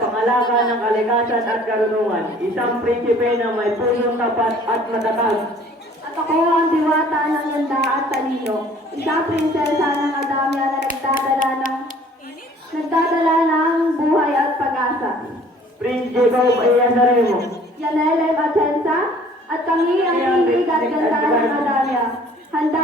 pangalaga ng kalikasan at karunungan, isang prinsipe na may pusong tapat at matatag. At ako ang diwata ng ganda at talino, isang prinsesa ng Adamya na nagdadala ng buhay at pag-asa. Prince Jacob Ayanaremo, Yanelem Atensa, at kami ang tinig at ganda ng Adamya. Handa